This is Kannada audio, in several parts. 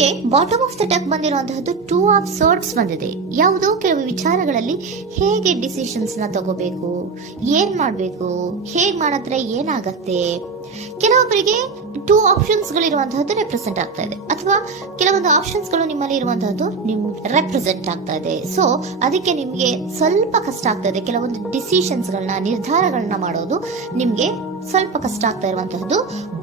ನಿಮಗೆ ಬಾಟಮ್ ಆಫ್ ದ ಡೆಕ್ ಬಂದಿರುವಂತಹದ್ದು 2 ಆಫ್ ಸೋರ್ಡ್ಸ್ ಬಂದಿದೆ. ಯಾವುದೋ ಕೆಲವು ವಿಚಾರಗಳಲ್ಲಿ ಹೇಗೆ ಡಿಸಿಷನ್ಸ್ ನ ತಗೋಬೇಕು, ಏನ್ ಮಾಡ್ಬೇಕು, ಹೇಗ್ ಮಾಡಿದ್ರೆ ಏನಾಗತ್ತೆ. ಕೆಲವೊಬ್ಬರಿಗೆ 2 ಆಪ್ಷನ್ಸ್ ಗಳಿರುವಂತಹದ್ದು ರೆಪ್ರೆಸೆಂಟ್ ಆಗ್ತಾ ಇದೆ, ಅಥವಾ ಕೆಲವೊಂದು ಆಪ್ಷನ್ಸ್ ಗಳು ನಿಮ್ಮಲ್ಲಿ ಇರುವಂತಹದ್ದು ನಿಮ್ ರೆಪ್ರೆಸೆಂಟ್ ಆಗ್ತಾ ಇದೆ. ಸೊ ಅದಕ್ಕೆ ನಿಮ್ಗೆ ಸ್ವಲ್ಪ ಕಷ್ಟ ಆಗ್ತಾ ಇದೆ. ಕೆಲವೊಂದು ಡಿಸಿಷನ್ಸ್ ಗಳನ್ನ, ನಿರ್ಧಾರಗಳನ್ನ ಮಾಡೋದು ನಿಮ್ಗೆ ಸ್ವಲ್ಪ ಕಷ್ಟ ಆಗ್ತಾ ಇರುವಂತಹದ್ದು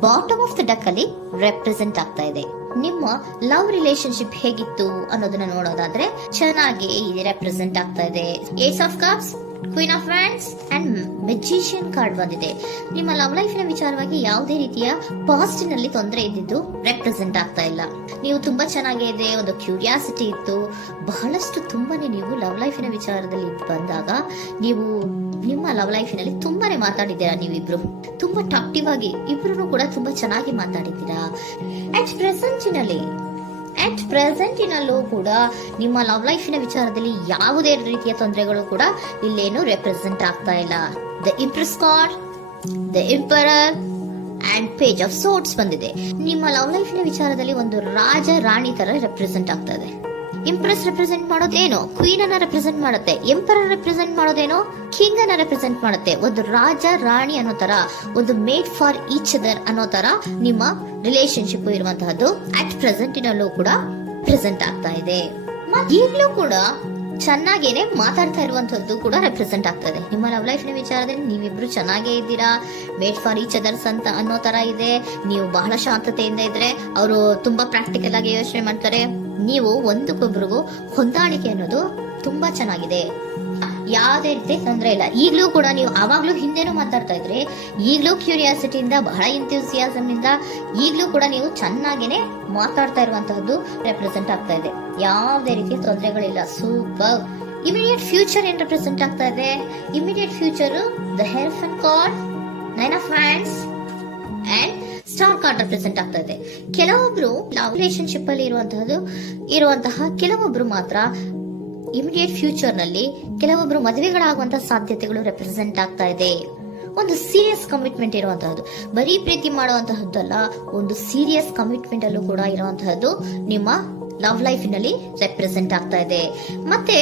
ಬಾಟಮ್ ಆಫ್ ದ ಡೆಕ್ ಅಲ್ಲಿ ರೆಪ್ರೆಸೆಂಟ್ ಆಗ್ತಾ ಇದೆ. ನಿಮ್ಮ ಲವ್ ರಿಲೇಶನ್ಶಿಪ್ ಹೇಗಿತ್ತು ಅನ್ನೋದನ್ನ ನೋಡೋದಾದ್ರೆ ಚೆನ್ನಾಗಿ ರೆಪ್ರೆಸೆಂಟ್ ಆಗ್ತಾ ಇದೆ. Ace of cups, queen of wands and magician card ಬಂದಿದೆ. ನಿಮ್ಮ ಲವ್ ಲೈಫಿನ ವಿಚಾರವಾಗಿ ಯಾವುದೇ ರೀತಿಯ ಪಾಸ್ಟಿನಲ್ಲಿ ತೊಂದರೆ ಇದ್ದಿದ್ದು ರೆಪ್ರೆಸೆಂಟ್ ಆಗ್ತಾ ಇಲ್ಲ. ನೀವು ತುಂಬಾ ಚೆನ್ನಾಗೇ ಇದೆ, ಒಂದು ಕ್ಯೂರಿಯಾಸಿಟಿ ಇತ್ತು, ಬಹಳಷ್ಟು ತುಂಬಾನೇ ನೀವು ಲವ್ ಲೈಫಿನ ವಿಚಾರದಲ್ಲಿ ಬಂದಾಗ ನೀವು ನಿಮ್ಮ ಲವ್ ಲೈಫಿನಲ್ಲಿ ತುಂಬಾನೇ ಮಾತಾಡಿದ್ದೀರಾ. ನೀವಿಬ್ರು ತುಂಬಾ ಟಾಕ್ಟಿವ್ ಆಗಿ ಇಬ್ರು ಕೂಡ ತುಂಬಾ ಚೆನ್ನಾಗಿ ಮಾತಾಡಿದ್ದೀರಾ. ಅಟ್ ಪ್ರೆಸೆಂಟಿನಲ್ಲೂ ಕೂಡ ನಿಮ್ಮ ಲವ್ ಲೈಫಿನ ವಿಚಾರದಲ್ಲಿ ಯಾವುದೇ ರೀತಿಯ ತೊಂದರೆಗಳು ಕೂಡ ಇಲ್ಲೇನು ರೆಪ್ರೆಸೆಂಟ್ ಆಗ್ತಾ ಇಲ್ಲ. The empress card, the emperor and page of swords ಬಂದಿದೆ. ನಿಮ್ಮ ಲವ್ ಲೈಫಿನ ವಿಚಾರದಲ್ಲಿ ಒಂದು ರಾಜ ರಾಣಿ ತರ ರೆಪ್ರೆಸೆಂಟ್ ಆಗ್ತಾ ಇದೆ. ಇಂಪ್ರೆಸ್ ರೆಪ್ರೆಸೆಂಟ್ ಮಾಡೋದೇನೋ ಕ್ವೀನ್ ಅನ್ನ ರೆಪ್ರೆಸೆಂಟ್ ಮಾಡುತ್ತೆ, ಎಂಪರರ್ ರೆಪ್ರೆಸೆಂಟ್ ಮಾಡೋದೇನೋ ಕಿಂಗ್ ಅನ್ನ ರೆಪ್ರೆಸೆಂಟ್ ಮಾಡುತ್ತೆ. ಒಂದು ರಾಜ ರಾಣಿ ಅನ್ನೋ ತರ, ಒಂದು ಮೇಡ್ ಫಾರ್ ಈಚ್ ಅದರ್ ಅನ್ನೋ ತರ ನಿಮ್ಮ ರಿಲೇಶನ್ಶಿಪ್ ಇರುವಂತಹದ್ದು ಅಟ್ ಪ್ರೆಸೆಂಟಿನಲ್ಲೂ ಕೂಡ ಪ್ರೆಸೆಂಟ್ ಆಗ್ತಾ ಇದೆ. ಈಗಲೂ ಕೂಡ ಚೆನ್ನಾಗೇನೆ ಮಾತಾಡ್ತಾ ಇರುವಂತದ್ದು ಕೂಡ ರೆಪ್ರೆಸೆಂಟ್ ಆಗ್ತಾ ಇದೆ. ನಿಮ್ಮ ಲವ್ ಲೈಫಿನ ವಿಚಾರದಲ್ಲಿ ನೀವಿಬ್ರು ಚೆನ್ನಾಗೇ ಇದ್ದೀರಾ, ಮೇಡ್ ಫಾರ್ ಈಚ್ ಅದರ್ಸ್ ಅಂತ ಅನ್ನೋ ತರ ಇದೆ. ನೀವು ಬಹಳ ಶಾಂತತೆಯಿಂದ ಇದ್ರೆ ಅವರು ತುಂಬಾ ಪ್ರಾಕ್ಟಿಕಲ್ ಆಗಿ ಯೋಚನೆ ಮಾಡ್ತಾರೆ. ನೀವು ಒಂದಕ್ಕೊಬ್ರಿಗೂ ಹೊಂದಾಣಿಕೆ ಅನ್ನೋದು ತುಂಬಾ ಚೆನ್ನಾಗಿದೆ, ಯಾವುದೇ ರೀತಿ ತೊಂದರೆ ಇಲ್ಲ. ಈಗಲೂ ಕೂಡ ನೀವು ಆವಾಗ್ಲೂ ಹಿಂದೆನೂ ಮಾತಾಡ್ತಾ ಇದ್ರಿ, ಈಗಲೂ ಕ್ಯೂರಿಯಾಸಿಟಿಯಿಂದ, ಬಹಳ ಇಂಥ್ಯೂಸಿಯಾಸಮ್ ಇಂದ ಈಗಲೂ ಕೂಡ ನೀವು ಚೆನ್ನಾಗೇನೆ ಮಾತಾಡ್ತಾ ಇರುವಂತಹದ್ದು ರೆಪ್ರೆಸೆಂಟ್ ಆಗ್ತಾ ಇದೆ. ಯಾವುದೇ ರೀತಿಯ ತೊಂದರೆಗಳಿಲ್ಲ. ಸೂಪರ್. ಇಮಿಡಿಯೇಟ್ ಫ್ಯೂಚರ್ ಏನ್ ರೆಪ್ರೆಸೆಂಟ್ ಆಗ್ತಾ ಇದೆ? Immediate future the hierophant card, 9 of wands and star card represent ಆಗ್ತಾ ಇದೆ. ಕೆಲವೊಬ್ರು ಲವ್ ರಿಲೇಶನ್ಶಿಪ್ ಅಲ್ಲಿ ಇರುವಂತಹ ಕೆಲವೊಬ್ರು ಮಾತ್ರ ಇಮಿಡಿಯೇಟ್ ಫ್ಯೂಚರ್ ನಲ್ಲಿ ಕೆಲವೊಬ್ರು ಮದುವೆಗಳಾಗುವಂತಹ ಸಾಧ್ಯತೆಗಳು ರೆಪ್ರೆಸೆಂಟ್ ಆಗ್ತಾ ಇದೆ. ಒಂದು ಸೀರಿಯಸ್ ಕಮಿಟ್ಮೆಂಟ್ ಇರುವಂತಹದ್ದು, ಬರೀ ಪ್ರೀತಿ ಮಾಡುವಂತಹದ್ದಲ್ಲ, ಒಂದು ಸೀರಿಯಸ್ ಕಮಿಟ್ಮೆಂಟ್ ಅಲ್ಲೂ ಕೂಡ ಇರುವಂತಹದ್ದು ನಿಮ್ಮ ಲವ್ ಲೈಫಿನಲ್ಲಿ ರೆಪ್ರೆಸೆಂಟ್ ಆಗ್ತಾ ಇದೆ. ಮತ್ತೆ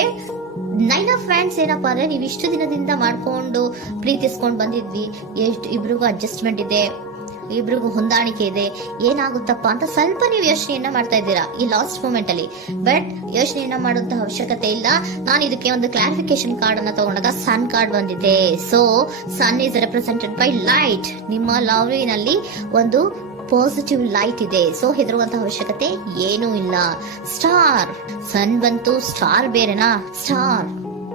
9 ಆಫ್ ವ್ಯಾಂಡ್ಸ್ ಏನಪ್ಪಾ ಅಂದ್ರೆ, ನೀವು ಇಷ್ಟು ದಿನದಿಂದ ಮಾಡ್ಕೊಂಡು ಪ್ರೀತಿಸ್ಕೊಂಡು ಬಂದಿದ್ವಿ, ಇಬ್ರಿಗೂ ಅಡ್ಜಸ್ಟ್ಮೆಂಟ್ ಇದೆ, ಇಬ್ರಿಗೂ ಹೊಂದಾಣಿಕೆ ಇದೆ, ಏನಾಗುತ್ತಪ್ಪ ಅಂತ ಸ್ವಲ್ಪ ನೀವು ಯೋಚನೆಯನ್ನ ಮಾಡ್ತಾ ಇದ್ದೀರಾ ಈ ಲಾಸ್ಟ್ ಮೂಮೆಂಟ್ ಅಲ್ಲಿ. ಬಟ್ ಯೋಚನೆಯನ್ನ ಮಾಡುವಂತಹ ಅವಶ್ಯಕತೆ ಇಲ್ಲ. ನಾನು ಇದಕ್ಕೆ ಒಂದು ಕ್ಲಾರಿಫಿಕೇಶನ್ ಕಾರ್ಡ್ ಅನ್ನ ತಗೊಂಡಾಗ ಸನ್ ಕಾರ್ಡ್ ಬಂದಿದೆ. So sun is represented by light. ನಿಮ್ಮ ಲವ್ ನಲ್ಲಿ ಒಂದು ಪಾಸಿಟಿವ್ ಲೈಟ್ ಇದೆ. ಸೊ ಹೆದರುವಂತಹ ಅವಶ್ಯಕತೆ ಏನೂ ಇಲ್ಲ. ಸ್ಟಾರ್, ಸನ್ ಬಂತು, ಸ್ಟಾರ್ ಬೇರೆನಾ? ಸ್ಟಾರ್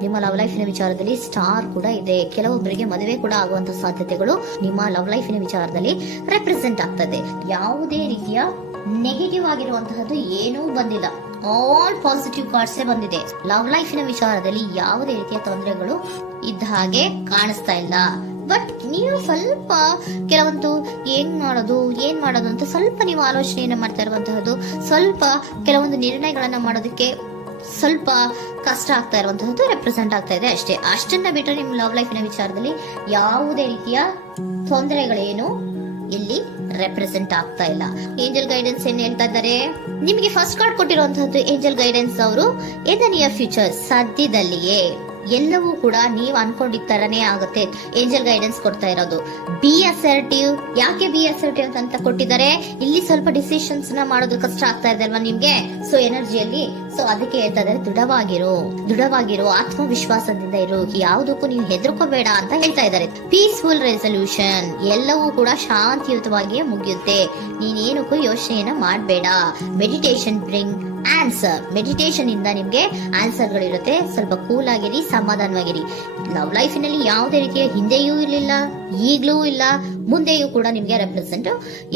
ನಿಮ್ಮ ಲವ್ ಲೈಫಿನ ವಿಚಾರದಲ್ಲಿ ಸ್ಟಾರ್ ಕೂಡ ಇದೆ. ಕೆಲವೊಬ್ಬರಿಗೆ ಮದುವೆ ಕೂಡ ಆಗುವಂತಹ ಸಾಧ್ಯತೆಗಳು ನಿಮ್ಮ ಲವ್ ಲೈಫಿನ ವಿಚಾರದಲ್ಲಿ ರೆಪ್ರೆಸೆಂಟ್ ಆಗ್ತದೆ. ಯಾವುದೇ ರೀತಿಯ ನೆಗೆಟಿವ್ ಆಗಿರುವಂತಹದ್ದು ಏನೂ ಬಂದಿಲ್ಲ, ಆಲ್ ಪಾಸಿಟಿವ್ ಕಾರ್ಡ್ಸ್ ಬಂದಿದೆ. ಲವ್ ಲೈಫಿನ ವಿಚಾರದಲ್ಲಿ ಯಾವುದೇ ರೀತಿಯ ತೊಂದರೆಗಳು ಇದ್ದ ಹಾಗೆ ಕಾಣಿಸ್ತಾ ಇಲ್ಲ. ಬಟ್ ನೀವು ಸ್ವಲ್ಪ ಕೆಲವೊಂದು ಏನ್ ಮಾಡೋದು ಅಂತ ಸ್ವಲ್ಪ ನೀವು ಆಲೋಚನೆಯನ್ನ ಮಾಡ್ತಾ ಇರುವಂತಹದ್ದು, ಸ್ವಲ್ಪ ಕೆಲವೊಂದು ನಿರ್ಣಯಗಳನ್ನ ಮಾಡೋದಕ್ಕೆ ಸ್ವಲ್ಪ ಕಷ್ಟ ಆಗ್ತಾ ಇರುವಂತಹದ್ದು ರೆಪ್ರೆಸೆಂಟ್ ಆಗ್ತಾ ಇದೆ ಅಷ್ಟೇ. ಅಷ್ಟನ್ನ ಬಿಟ್ಟರೆ ನಿಮ್ಮ ಲವ್ ಲೈಫಿನ ವಿಚಾರದಲ್ಲಿ ಯಾವುದೇ ರೀತಿಯ ತೊಂದರೆಗಳೇನು ಇಲ್ಲಿ ರೆಪ್ರೆಸೆಂಟ್ ಆಗ್ತಾ ಇಲ್ಲ. ಏಂಜಲ್ ಗೈಡೆನ್ಸ್ ಏನ್ ಹೇಳ್ತಾ ಇದ್ದಾರೆ? ನಿಮಗೆ ಫಸ್ಟ್ ಕಾರ್ಡ್ ಕೊಟ್ಟಿರುವಂತಹದ್ದು ಏಂಜಲ್ ಗೈಡೆನ್ಸ್ ಅವರು ಇನ್ ದ ನಿಯರ್ ಫ್ಯೂಚರ್, ಸದ್ಯದಲ್ಲಿಯೇ ಎಲ್ಲವೂ ಕೂಡ ನೀವು ಅನ್ಕೊಂಡಿದ್ದ ತರನೇ ಆಗುತ್ತೆ. ಏಂಜಲ್ ಗೈಡೆನ್ಸ್ ಕೊಡ್ತಾ ಇರೋದು ಬಿ ಅಸರ್ಟಿವ್. ಯಾಕೆ ಬಿ ಅಸರ್ಟಿವ್ ಅಂತ ಕೊಟ್ಟಿದ್ದಾರೆ? ಇಲ್ಲಿ ಸ್ವಲ್ಪ ಡಿಸಿಷನ್ಸ್ ನ ಮಾಡೋದು ಕಷ್ಟ ಆಗ್ತಾ ಇದೆ ಅಲ್ವಾ ನಿಮ್ಗೆ, ಸೊ ಎನರ್ಜಿಯಲ್ಲಿ. ಸೊ ಅದಕ್ಕೆ ಹೇಳ್ತಾ ಇದ್ದಾರೆ ದೃಢವಾಗಿರೋ ಆತ್ಮವಿಶ್ವಾಸದಿಂದ ಇರು, ಯಾವುದಕ್ಕೂ ನೀವು ಹೆದರ್ಕೋಬೇಡ ಅಂತ ಹೇಳ್ತಾ ಇದ್ದಾರೆ. ಪೀಸ್ಫುಲ್ ರೆಸಲ್ಯೂಷನ್, ಎಲ್ಲವೂ ಕೂಡ ಶಾಂತಿಯುತವಾಗಿಯೇ ಮುಗಿಯುತ್ತೆ, ನೀನೇನಕ್ಕೂ ಯೋಚನೆಯನ್ನ ಮಾಡಬೇಡ. ಮೆಡಿಟೇಷನ್ ಬ್ರಿಂಗ್ ಆನ್ಸರ್, ಮೆಡಿಟೇಷನ್ ಇಂದ ನಿಮ್ಗೆ ಆನ್ಸರ್ ಗಳಿರುತ್ತೆ. ಸ್ವಲ್ಪ ಕೂಲ್ ಆಗಿರಿ, ಸಮಾಧಾನವಾಗಿರಿ. ಲವ್ ಲೈಫಿನಲ್ಲಿ ಯಾವುದೇ ರೀತಿಯ ಹಿಂದೆಯೂ ಇರಲಿಲ್ಲ, ಈಗ್ಲೂ ಇಲ್ಲ, ಮುಂದೆಯೂ ಕೂಡ ನಿಮ್ಗೆ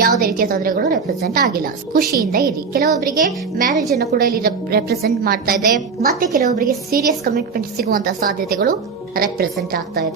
ಯಾವುದೇ ರೀತಿಯ ತೊಂದರೆಗಳು ರೆಪ್ರೆಸೆಂಟ್ ಆಗಿಲ್ಲ. ಖುಷಿಯಿಂದ ಇರಿ. ಕೆಲವೊಬ್ಬರಿಗೆ ಮ್ಯಾರೇಜ್ ಅನ್ನು ಕೂಡ ಇಲ್ಲಿ ರೆಪ್ರೆಸೆಂಟ್ ಮಾಡ್ತಾ ಇದೆ. ಮತ್ತೆ ಕೆಲವೊಬ್ಬರಿಗೆ ಸೀರಿಯಸ್ ಕಮಿಟ್ಮೆಂಟ್ ಸಿಗುವಂತಹ ಸಾಧ್ಯತೆಗಳು ರೆಪ್ರೆಸೆಂಟ್ ಆಗ್ತಾ ಇದೆ.